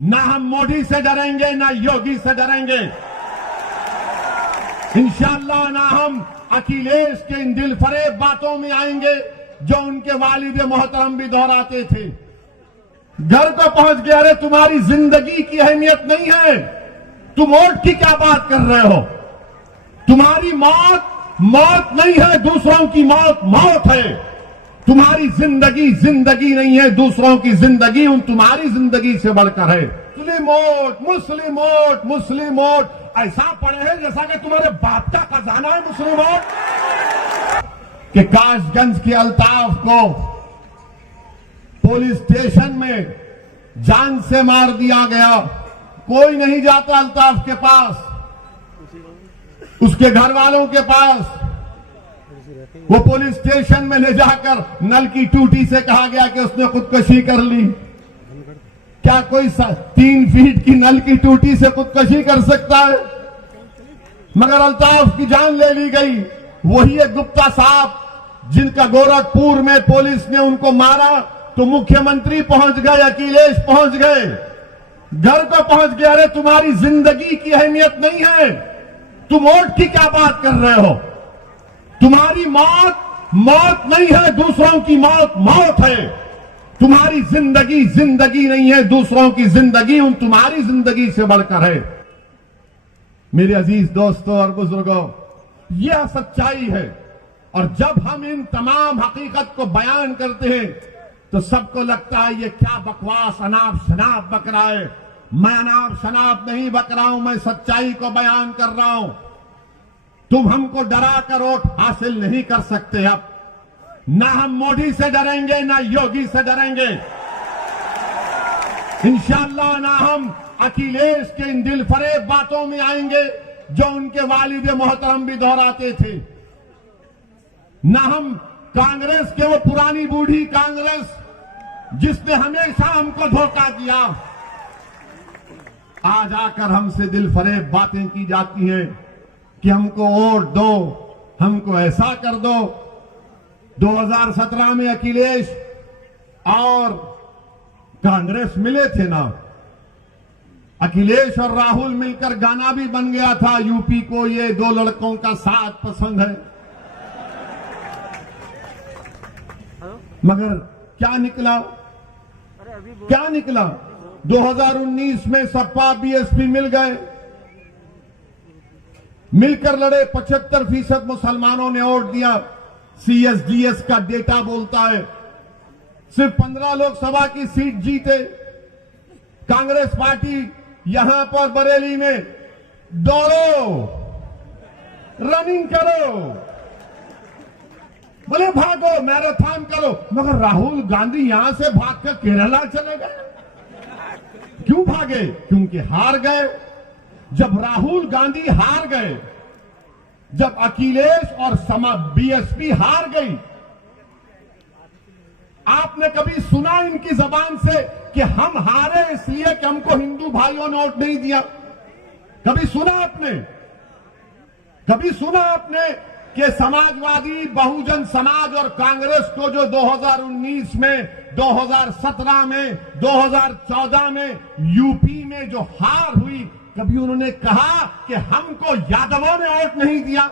ना हम मोदी से डरेंगे ना योगी से डरेंगे। इंशाअल्लाह ना हम अखिलेश के इन दिलफरेब बातों में आएंगे जो उनके वालिद मोहतरम भी दोहराते थे। घर को पहुंच गया, अरे तुम्हारी जिंदगी की अहमियत नहीं है, तुम वोट की क्या बात कर रहे हो? तुम्हारी मौत मौत नहीं है, दूसरों की मौत मौत है। तुम्हारी जिंदगी जिंदगी नहीं है, दूसरों की जिंदगी उन तुम्हारी जिंदगी से बढ़कर है। मुस्लिम वोट मुस्लिम वोट मुस्लिम वोट ऐसा पड़े है जैसा कि तुम्हारे बाप का खजाना है मुस्लिम वोट। कि काशगंज के अल्ताफ को पुलिस स्टेशन में जान से मार दिया गया। कोई नहीं जाता अल्ताफ के पास, उसके घर वालों के पास। वो पुलिस स्टेशन में ले जाकर नल की टूटी से कहा गया कि उसने खुदकुशी कर ली। क्या कोई 3 फीट की नल की टूटी से खुदकुशी कर सकता है? मगर अल्ताफ की जान ले ली गई। वही एक गुप्ता साहब जिनका गोरखपुर में पुलिस ने उनको मारा तो मुख्यमंत्री पहुंच गए, अखिलेश पहुंच गए, घर को पहुंच गया। अरे तुम्हारी जिंदगी की अहमियत नहीं है, तुम वोट की क्या बात कर रहे हो? तुम्हारी मौत मौत नहीं है, दूसरों की मौत मौत है। तुम्हारी जिंदगी जिंदगी नहीं है, दूसरों की जिंदगी उन तुम्हारी जिंदगी से बढ़कर है। मेरे अजीज दोस्तों और बुजुर्गों, यह सच्चाई है। और जब हम इन तमाम हकीकत को बयान करते हैं तो सबको लगता है ये क्या बकवास अनाप शनाप बक रहा है। मैं अनाप शनाप नहीं बक रहा हूं, मैं सच्चाई को बयान कर रहा हूं। तुम हमको डरा कर वोट हासिल नहीं कर सकते। अब ना हम मोदी से डरेंगे ना योगी से डरेंगे। इंशाअल्लाह ना हम अखिलेश के इन दिलफरेब बातों में आएंगे जो उनके वालिद मोहतरम भी दोहराते थे। ना हम कांग्रेस के वो पुरानी बूढ़ी कांग्रेस जिसने हमेशा हमको धोखा दिया। आज आकर हमसे दिलफरेब बातें की जाती हैं कि हमको वोट दो, हमको ऐसा कर दो। 2017 में अखिलेश और कांग्रेस मिले थे ना, अखिलेश और राहुल मिलकर गाना भी बन गया था, यूपी को ये 2 लड़कों का साथ पसंद है। मगर क्या निकला? क्या निकला? 2019 में सपा बीएसपी मिल गए, मिलकर लड़े। 75% मुसलमानों ने वोट दिया। सीएसडीएस का डेटा बोलता है सिर्फ 15 लोकसभा की सीट जीते। कांग्रेस पार्टी यहां पर बरेली में दौड़ो, रनिंग करो, बोले भागो, मैराथन करो। मगर राहुल गांधी यहां से भागकर केरला चले गए। क्यों भागे? क्योंकि हार गए। जब राहुल गांधी हार गए, जब अखिलेश और बीएसपी हार गई, आपने कभी सुना इनकी जबान से कि हम हारे इसलिए कि हमको हिंदू भाइयों ने वोट नहीं दिया? कभी सुना आपने? कभी सुना आपने कि समाजवादी बहुजन समाज और कांग्रेस को जो 2019 में, 2017 में, 2014 में यूपी में जो हार हुई, कभी उन्होंने कहा कि हमको यादवों ने वोट नहीं दिया?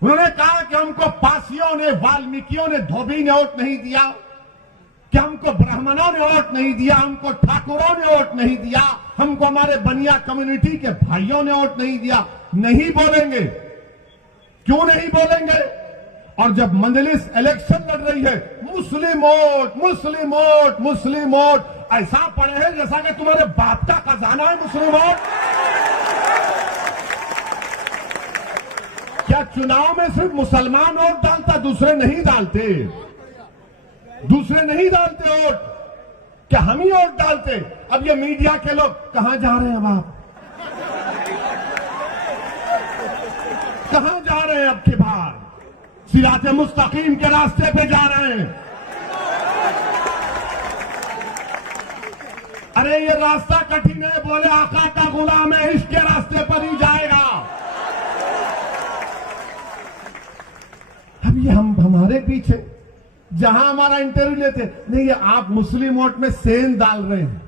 उन्होंने कहा कि हमको पासियों ने, वाल्मीकियों ने, धोबी ने वोट नहीं दिया? कि हमको ब्राह्मणों ने वोट नहीं दिया, हमको ठाकुरों ने वोट नहीं दिया, हमको हमारे बनिया कम्युनिटी के भाइयों ने वोट नहीं दिया? नहीं बोलेंगे। क्यों नहीं बोलेंगे? और जब मजलिस इलेक्शन लड़ रही है, मुस्लिम वोट मुस्लिम वोट मुस्लिम वोट ऐसा पड़े है जैसा कि तुम्हारे बाप का खजाना है मुस्लिम वोट। क्या चुनाव में सिर्फ मुसलमान वोट डालता, दूसरे नहीं डालते? दूसरे नहीं डालते वोट? क्या हम ही वोट डालते? अब ये मीडिया के लोग कहां जा रहे हैं? अब आप कहां जा रहे हैं? अब की बार सिराते मुस्तकीम के रास्ते पे जा रहे हैं। अरे ये रास्ता कठिन है, बोले आका का गुलाम है, इश्क के रास्ते पर ही जाएगा। अब ये हम हमारे पीछे जहां हमारा इंटरव्यू लेते, नहीं ये आप मुस्लिम वोट में सेंध डाल रहे हैं।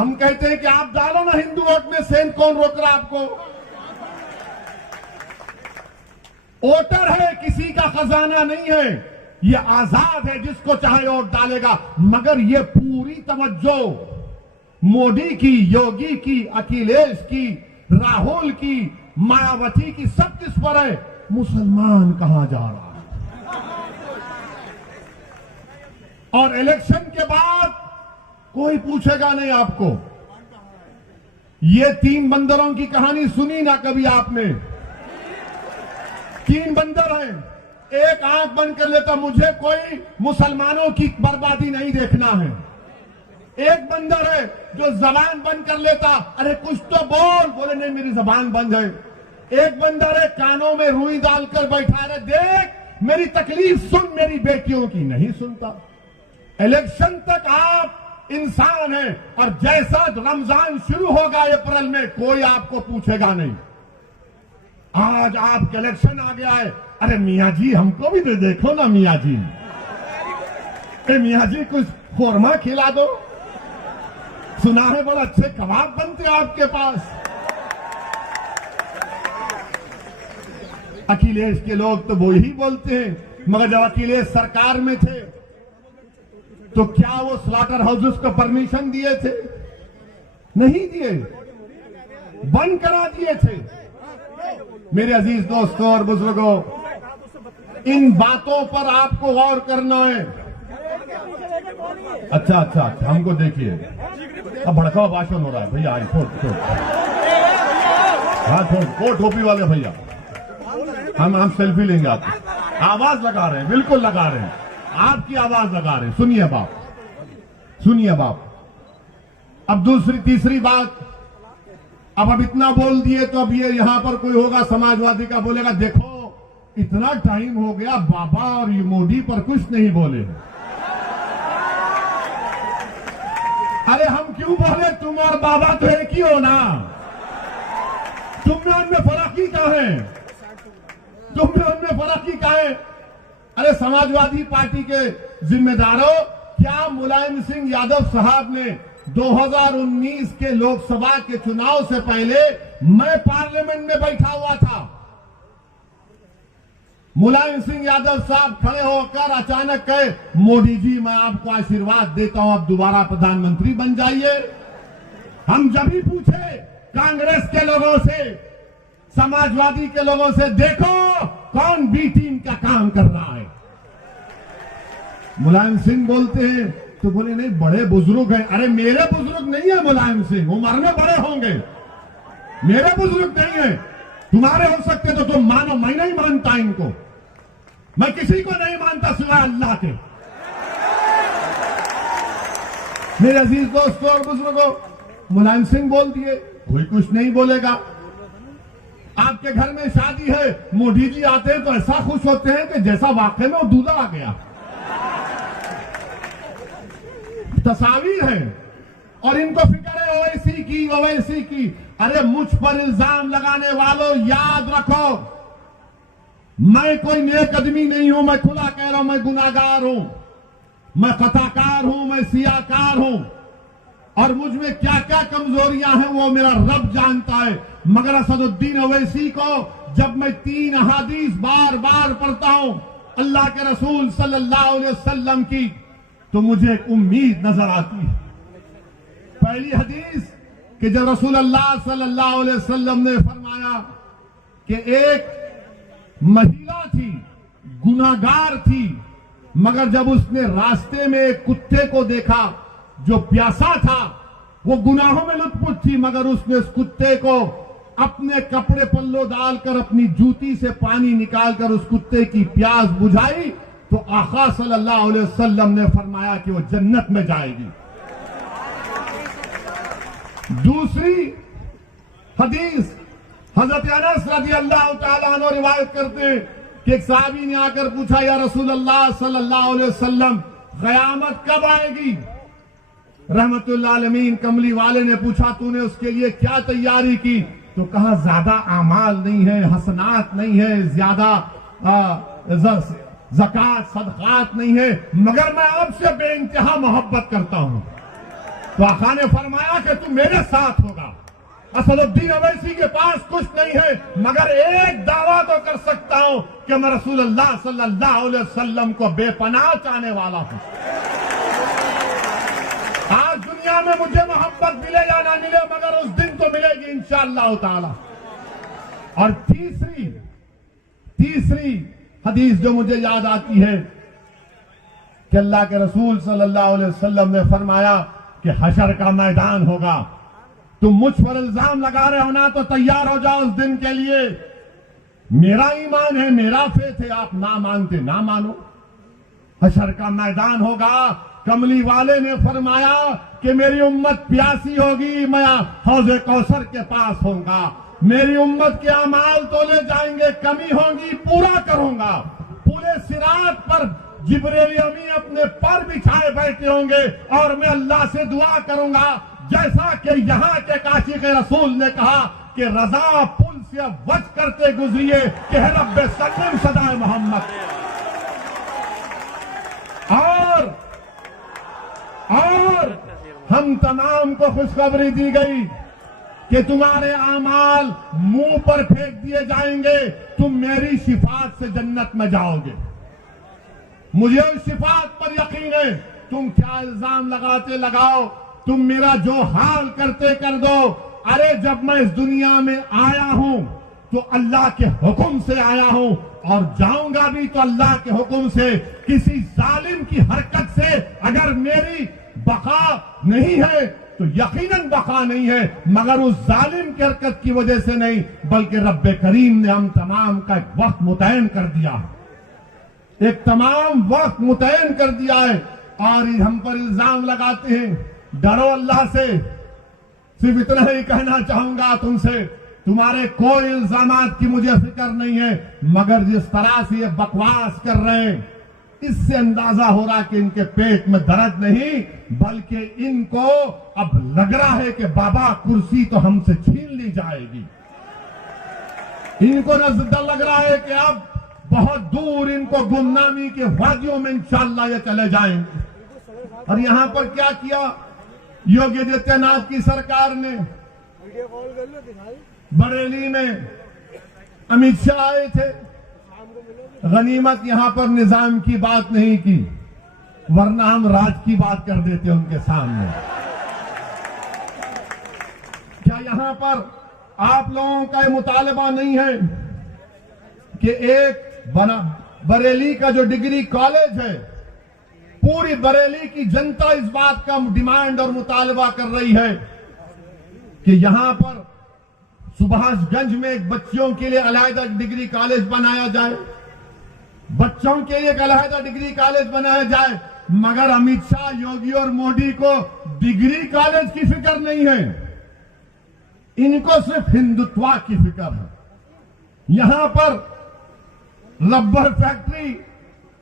हम कहते हैं कि आप डालो ना हिंदू वोट में सेंध, कौन रोक रहा आपको? वोटर है, किसी का खजाना नहीं है, ये आजाद है, जिसको चाहे वोट डालेगा। मगर ये पूरी तवज्जो मोदी की, योगी की, अखिलेश की, राहुल की, मायावती की, सब किस पर है? मुसलमान कहां जा रहा है? और इलेक्शन के बाद कोई पूछेगा नहीं आपको। ये 3 बंदरों की कहानी सुनी ना कभी आपने? 3 बंदर हैं, एक आंख बंद कर लेता, मुझे कोई मुसलमानों की बर्बादी नहीं देखना है। एक बंदर है जो जबान बंद कर लेता, अरे कुछ तो बोल, बोले नहीं मेरी जबान बंद है। एक बंदर है कानों में रुई डालकर बैठा रहे, देख मेरी तकलीफ सुन, मेरी बेटियों की नहीं सुनता। इलेक्शन तक आप इंसान हैं, और जैसा रमजान शुरू होगा अप्रैल में, कोई आपको पूछेगा नहीं। आज आपका इलेक्शन आ गया है, अरे मियाँ जी हमको भी तो देखो ना मियाँ जी, मियाँ जी कुछ खोरमा खिला दो, सुना है बड़ा अच्छे कबाब बनते हैं आपके पास। अखिलेश के लोग तो वो ही बोलते हैं, मगर जब अखिलेश सरकार में थे तो क्या वो स्लॉटर हाउसेस को परमिशन दिए थे? नहीं दिए, बंद करा दिए थे। मेरे अजीज दोस्तों और बुजुर्गों, इन बातों पर आपको गौर करना है। अच्छा, हमको देखिए, अब भड़कावा भाषण हो रहा है भैया, छोड़ हाँ छोड़, टोपी वाले भैया, हम सेल्फी लेंगे आपकी। आवाज लगा रहे हैं, बिल्कुल लगा रहे हैं, आपकी आवाज लगा रहे हैं। सुनिए बाप। अब दूसरी तीसरी बात, अब इतना बोल दिए तो अब ये यहां पर कोई होगा समाजवादी का, बोलेगा देखो इतना टाइम हो गया बाबा और ये मोदी पर कुछ नहीं बोले। अरे हम क्यों बोले? तुम और बाबा तो एक ही हो ना, तुम में उनमें फर्क ही क्या है? अरे समाजवादी पार्टी के जिम्मेदारों, क्या मुलायम सिंह यादव साहब ने 2019 के लोकसभा के चुनाव से पहले, मैं पार्लियामेंट में बैठा हुआ था, मुलायम सिंह यादव साहब खड़े होकर अचानक कहे, मोदी जी मैं आपको आशीर्वाद देता हूं, आप दोबारा प्रधानमंत्री बन जाइए। हम जब भी पूछे कांग्रेस के लोगों से, समाजवादी के लोगों से, देखो कौन बी टीम का काम कर रहा है, मुलायम सिंह बोलते हैं, तो बोले नहीं बड़े बुजुर्ग हैं। अरे मेरे बुजुर्ग नहीं है मुलायम सिंह, उम्र में बड़े होंगे, मेरे बुजुर्ग नहीं है, तुम्हारे हो सकते तो तुम मानो, मैं नहीं मानता इनको, मैं किसी को नहीं मानता सिवाय अल्लाह के। मेरे अजीज दोस्तों और बुजुर्गों, मुलायम सिंह बोल दिए, कोई कुछ नहीं बोलेगा। आपके घर में शादी है, मोदी जी आते हैं तो ऐसा खुश होते हैं कि जैसा वाकई में वो दूल्हा आ गया। तस्वीर है, और इनको फिक्र है ओवैसी की। अरे मुझ पर इल्जाम लगाने वालों, याद रखो मैं कोई नेक आदमी नहीं हूं, मैं खुला कह रहा हूं, मैं गुनाहगार हूं, मैं खताकार हूं, मैं सियाकार हूं, और मुझ में क्या क्या कमजोरियां हैं वो मेरा रब जानता है। मगर असदुद्दीन ओवैसी को जब मैं 3 अहादीस बार बार पढ़ता हूं अल्लाह के रसूल सल्लल्लाहु अलैहि वसल्लम की, तो मुझे एक उम्मीद नजर आती है। पहली हदीस कि जब रसूल अल्लाह सल्लल्लाहु अलैहि वसल्लम ने फरमाया कि एक महिला थी, गुनाहगार थी, मगर जब उसने रास्ते में एक कुत्ते को देखा जो प्यासा था, वो गुनाहों में लुत्फुत थी, मगर उसने उस कुत्ते को अपने कपड़े पल्लो डालकर अपनी जूती से पानी निकालकर उस कुत्ते की प्यास बुझाई, तो आका सल्लल्लाहु अलैहि वसल्लम ने फरमाया कि वो जन्नत में जाएगी। दूसरी हदीस हजरत अनस रज़ियल्लाहु ताला अन्हु रिवायत करते हैं कि एक सहाबी ने आकर पूछा, या रसूल अल्लाह सल्लल्लाहु अलैहि वसल्लम क़यामत कब आएगी? रहमतुल्लाह अलमीन कमली वाले ने पूछा, तूने उसके लिए क्या तैयारी की? तो कहा ज्यादा आमाल नहीं है, हसनात नहीं है, ज्यादा ज़कात सदकात नहीं है, मगर मैं आपसे बेइंतहा मोहब्बत करता हूं। तो आका ने फरमाया कि तू मेरे साथ होगा। असदुद्दीन अवैसी के पास कुछ नहीं है, मगर एक दावा तो कर सकता हूं कि मैं रसूलुल्लाह सल्लल्लाहु अलैहि वसल्लम को बेपनाह चाहने वाला हूं। आज दुनिया में मुझे मोहब्बत मिले या ना मिले, मगर उस दिन तो मिलेगी इंशाअल्लाह ताला। और तीसरी हदीस जो मुझे याद आती है कि अल्लाह के रसूल सल्लल्लाहु अलैहि वसल्लम ने फरमाया कि हशर का मैदान होगा, तुम मुझ पर इल्जाम लगा रहे हो ना, तो तैयार हो जाओ उस दिन के लिए। मेरा ईमान है, मेरा फेथ है, आप ना मानते ना मानो। हशर का मैदान होगा, कमली वाले ने फरमाया कि मेरी उम्मत प्यासी होगी, मैं हौज़े कौसर के पास होऊंगा, मेरी उम्मत के अमाल तोले जाएंगे, कमी होगी पूरा करूंगा। पूरे सिरात पर जिब्रील अमी अपने पर बिछाए बैठे होंगे और मैं अल्लाह से दुआ करूंगा, जैसा कि यहां के काशिक़ रसूल ने कहा कि रजा पुल से वज करते गुजरिए कि है रब्बे सल्लम सदाए मोहम्मद। और हम तमाम को खुशखबरी दी गई कि तुम्हारे आमाल मुंह पर फेंक दिए जाएंगे, तुम मेरी शिफात से जन्नत में जाओगे। मुझे उस शिफात पर यकीन है। तुम क्या इल्जाम लगाते लगाओ, तुम मेरा जो हाल करते कर दो। अरे जब मैं इस दुनिया में आया हूं तो अल्लाह के हुक्म से आया हूं और जाऊंगा भी तो अल्लाह के हुक्म से। किसी जालिम की हरकत से अगर मेरी बका नहीं है तो यकीनन बका नहीं है, मगर उस जालिम की हरकत की वजह से नहीं, बल्कि रब्बे करीम ने हम तमाम का एक वक्त मुतयन कर दिया है, एक तमाम वक्त मुतयन कर दिया है। और हम पर इल्जाम लगाते हैं। डरो अल्लाह से। सिर्फ इतना ही कहना चाहूंगा तुमसे, तुम्हारे कोई इल्जामात की मुझे फिक्र नहीं है, मगर जिस तरह से ये बकवास कर रहे हैं, इससे अंदाजा हो रहा कि इनके पेट में दर्द नहीं, बल्कि इनको अब लग रहा है कि बाबा कुर्सी तो हमसे छीन ली जाएगी। इनको नजर लग रहा है कि अब बहुत दूर इनको गुमनामी के वादियों में इंशाअल्लाह ये चले जाएंगे। और यहां पर क्या किया योगी आदित्यनाथ की सरकार ने? बरेली में अमित शाह आए थे, गनीमत यहां पर निजाम की बात नहीं की, वरना हम राज की बात कर देते उनके सामने। क्या यहां पर आप लोगों का मुतालबा नहीं है कि एक बरेली का जो डिग्री कॉलेज है, पूरी बरेली की जनता इस बात का डिमांड और मुतालबा कर रही है कि यहां पर सुभाषगंज में एक बच्चों के लिए अलहदा डिग्री कॉलेज बनाया जाए, बच्चों के लिए एक अलहदा डिग्री कॉलेज बनाया जाए। मगर अमित शाह, योगी और मोदी को डिग्री कॉलेज की फिक्र नहीं है, इनको सिर्फ हिंदुत्व की फिक्र है। यहां पर रबर फैक्ट्री,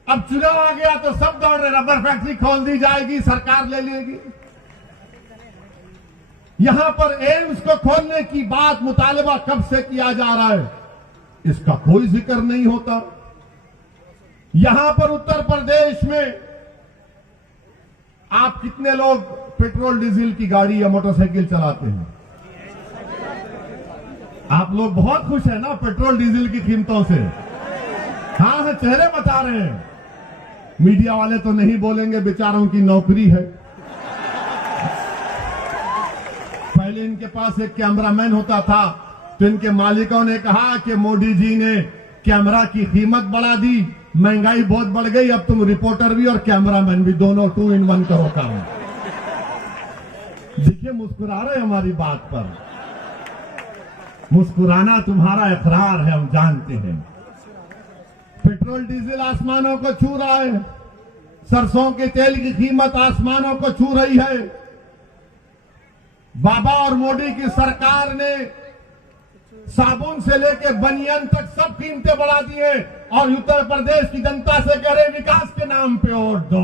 अब चुनाव आ गया तो सब दौड़ रहे, रबर फैक्ट्री खोल दी जाएगी, सरकार ले लेगी। यहां पर एम्स को खोलने की बात मुतालबा कब से किया जा रहा है, इसका कोई जिक्र नहीं होता। यहां पर उत्तर प्रदेश में आप कितने लोग पेट्रोल डीजल की गाड़ी या मोटरसाइकिल चलाते हैं? आप लोग बहुत खुश है ना पेट्रोल डीजल की कीमतों से? हाँ, चेहरे बता रहे हैं। मीडिया वाले तो नहीं बोलेंगे, बेचारों की नौकरी है। पहले इनके पास एक कैमरामैन होता था, तो इनके मालिकों ने कहा कि मोदी जी ने कैमरा की कीमत बढ़ा दी, महंगाई बहुत बढ़ गई, अब तुम रिपोर्टर भी और कैमरामैन भी, दोनों 2 in 1 करो काम। देखिए मुस्कुरा रहे हमारी बात पर। मुस्कुराना तुम्हारा इकरार है, हम जानते हैं। पेट्रोल डीजल आसमानों को छू रहा है, सरसों के तेल की कीमत आसमानों को छू रही है। बाबा और मोदी की सरकार ने साबुन से लेकर बनियान तक सब कीमतें बढ़ा दी हैं और उत्तर प्रदेश की जनता से कह रहे विकास के नाम पे वोट दो।